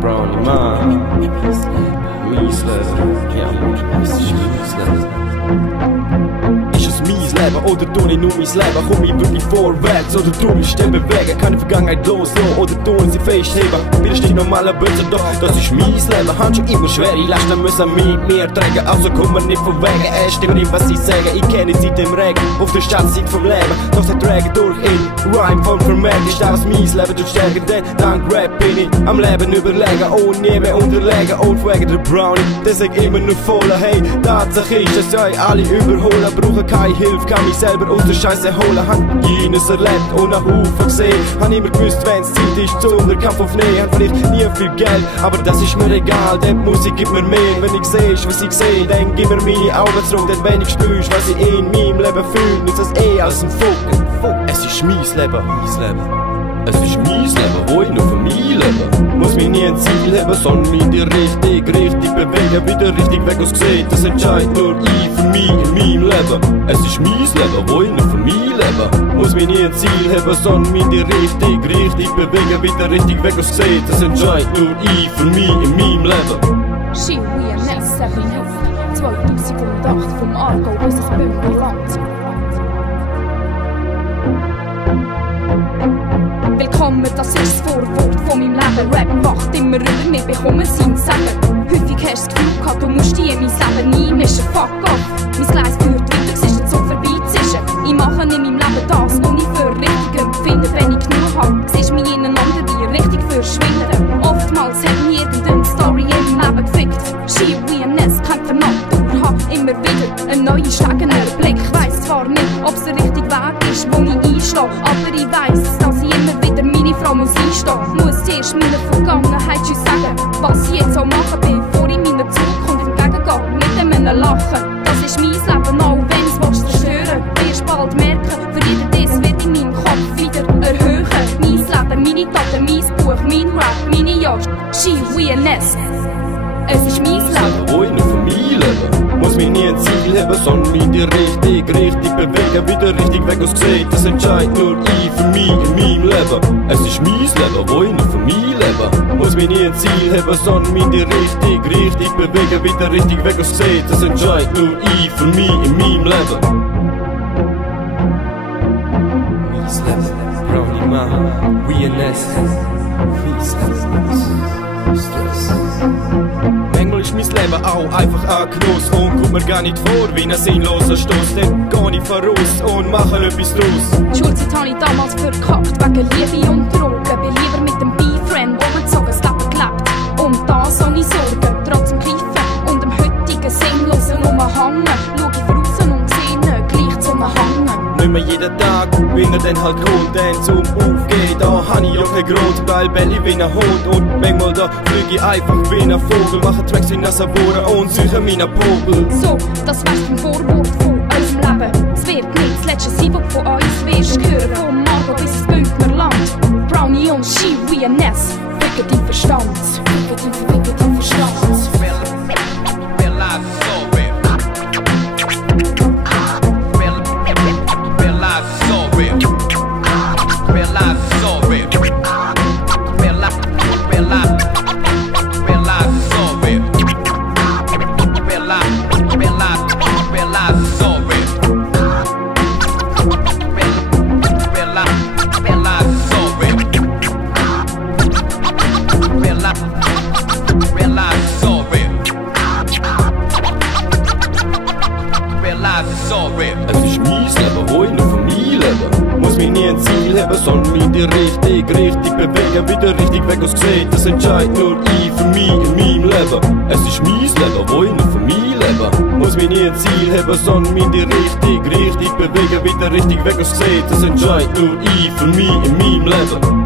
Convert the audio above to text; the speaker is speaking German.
Brownie Mann, mies Leben, ja, es ist mies Leben. Ist es mies Leben oder tue ich nur mein Leben? Komm ich wirklich vorwärts oder tue ich stehen bewegen? Kann die Vergangenheit loslassen oder tun sie festheben? Bin ich nicht normaler Böse, doch das ist mies Leben. Hast schon immer schwere Lasten müssen mit mir tragen, also komm mir nicht von wegen. Stimmt nicht, was ich sage, ich kenne sie dem Regen auf der Stadtseite vom Leben. Doch sie tragen durch in Rhyme von vermerkt. Ist das mies Leben durch Stärke, denn dank Rap bin ich am Leben überlegen, ohne Nebel unterlegen. Und wegen der Brownie, der sagt immer nur voll. Hey, Tatsache ist, dass euch alle überholen, brauchen keine Hilfe, kann mich selber aus der Scheiße holen. Hab jenes erlebt und einen Haufen gesehen. Hab immer gewusst, wenn's Zeit ist zu Unterkampf aufnehmen. Hab vielleicht nie viel Geld, aber das ist mir egal, denn die Musik gibt mir mehr. Wenn ich sehst, was ich seh, dann gib mir meine Augen zurück. Denn wenn ich spürst, was ich in meinem Leben fühle, nützt das als ein Fuck. Es ist mein Leben, Es ist mein Leben, wo ich nur für mich lebe. Muss mich nie ein Ziel haben, sondern mich die richtig bewegen. Wieder richtig weg aus gesehen, das entscheidet nur ich für mich in meinem Leben. Es ist mein Leben, wo ich nur für mich lebe. Muss mich nie ein Ziel haben, sondern mich die richtig bewegen. Wieder richtig weg aus gesehen, das entscheidet nur ich für mich in meinem Leben. She WNS 7 2008 vom Aargau bis ins Bündnerland. Willkommen, das ist das Vorwort von meinem Leben. Rap wacht immer über mich, bekomme sein Sagen. Häufig hast du das Gefühl gehabt, du musst dich in mein Leben einmischen. Fuck off, mein Gleis führt weiter, es ist so vorbeizischen. Ich mache in meinem Leben das, was ich für richtig empfinde. Wenn ich genug habe, siehst du mich ineinander, die richtig verschwinden. Oftmals hat mich irgendeine Story im Leben gefickt. She WNS, kein Vernunft, hab immer wieder einen neuen steigenden Blick. Weiss zwar nicht, ob's der richtige Weg ist, wo ich einschlage, aber ich weiss, dass ich immer wieder meine Frau muss einstehen. Muss zuerst meiner Vergangenheit schon sagen, was ich jetzt so mache, bevor ich meiner Zukunft entgegengehe. Mit einem Lachen, das ist mein Leben, auch wenn's zerstören willst. Wirst bald merken, für jeden Diss wird in meinem Kopf wieder erhöhen. Mein Leben, meine Taten, mein Buch, mein Rap, meine Jagd. She WNS. Es ist mein Leben, wo ich nur für mich lebe. Muss mich nie ein Ziel haben, sondern mich die richtig bewegen. Wieder richtig weg aus gesehen, das entscheidet nur ich für mich in meinem Leben. Es ist mein Leben, wo ich nur für mich lebe. Muss mich nie ein Ziel haben, sondern mich die richtig bewegen. Wieder richtig weg aus gesehen, das entscheidet nur ich für mich in meinem Leben. Mies Leben, Brownie Mann, WNS, mies Leben, Stress. Manchmal ist mein Leben auch einfach ein Genuss und kommt mir gar nicht vor wie ein sinnloser Stoß. Dann geh ich voraus und mache etwas draus. Die Schulzeit habe ich damals verkackt, wegen Liebe und Drogen. Bin lieber mit dem B-Friend umgezogen, das Leben gelebt. Und das ohne Sorgen, trotzdem greifen und dem heutigen sinnlosen Umhangen. Schau ich voraus und sehe nicht gleich zum Hangen. Nicht mehr jeden Tag, wenn er dann halt kommt, dann zum Aufgehen. Da hab ich auch keinen Grund, weil Belly wie ein Hund. Und manchmal da flieg ich einfach wie ein Vogel. Mache Tracks in Nassabura und suche meinen Vogel. So, das wär's vom Vorwort von unserem Leben. Es wird nicht das letzte sein, was von uns wirst hören. Vom Aargau bis ins Bündnerland. Brownie und She WNS. Ficken deinen Verstand. Ficken deinen Verstand. Es ist mein Leben, wo ich nur für mich lebe. Muss mich nie ein Ziel haben, sondern mich die richtig bewegen. Wieder richtig weg aus gesehen, das entscheidet nur ich für mich in meinem Leben. Es ist mein Leben, wo ich nur für mich lebe. Muss mich nie ein Ziel haben, sondern mich die richtig bewegen. Wieder richtig weg aus gesehen, das entscheidet nur ich für mich in meinem Leben.